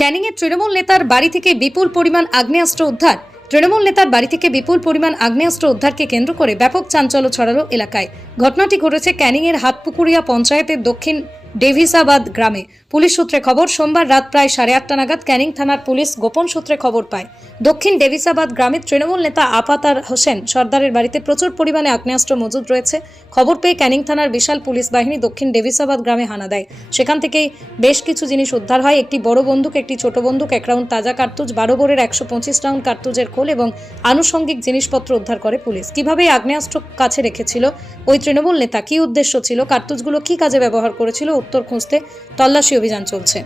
ক্যানিংয়ে তৃণমূল নেতার বাড়ি থেকে বিপুল পরিমাণ আগ্নেয়াস্ত্র উদ্ধার। তৃণমূল নেতার বাড়ি থেকে বিপুল পরিমাণ আগ্নেয়াস্ত্র উদ্ধারকে কেন্দ্র করে ব্যাপক চাঞ্চল্য ছড়ালো এলাকায়। ঘটনাটি ঘটেছে ক্যানিংয়ের হাতপুকুরিয়া পঞ্চায়েতের দক্ষিণ ডেভিসাবাদ গ্রামে। পুলিশ সূত্রে খবর, সোমবার রাত প্রায় 8:30 নাগাদ ক্যানিং থানার পুলিশ গোপন সূত্রে খবর পায় দক্ষিণ ডেভিসাবাদ গ্রামের তৃণমূল নেতা আপাতার হোসেন সর্দারের বাড়িতে প্রচুর পরিমাণে আগ্নেয়াস্ত্র মজুদ রয়েছে। খবর পেয়ে ক্যানিং থানার বিশাল পুলিশ বাহিনী দক্ষিণ ডেভিসাবাদ গ্রামে হানা দেয়। সেখান থেকেই বেশ কিছু জিনিস উদ্ধার হয়। একটি বড় বন্দুক, একটি ছোট বন্দুক, 1 রাউন্ড তাজা কার্তুজ, 12 বোরের 125 রাউন্ড কার্তুজের খোল এবং আনুষঙ্গিক জিনিসপত্র উদ্ধার করে পুলিশ। কিভাবে আগ্নেয়াস্ত্র কাছে রেখেছিল ওই তৃণমূল নেতা, কি উদ্দেশ্য ছিল, কার্তুজগুলো কি কাজে ব্যবহার করেছিল, উত্তর খুঁজতে তল্লাশি অভিযান চলছে।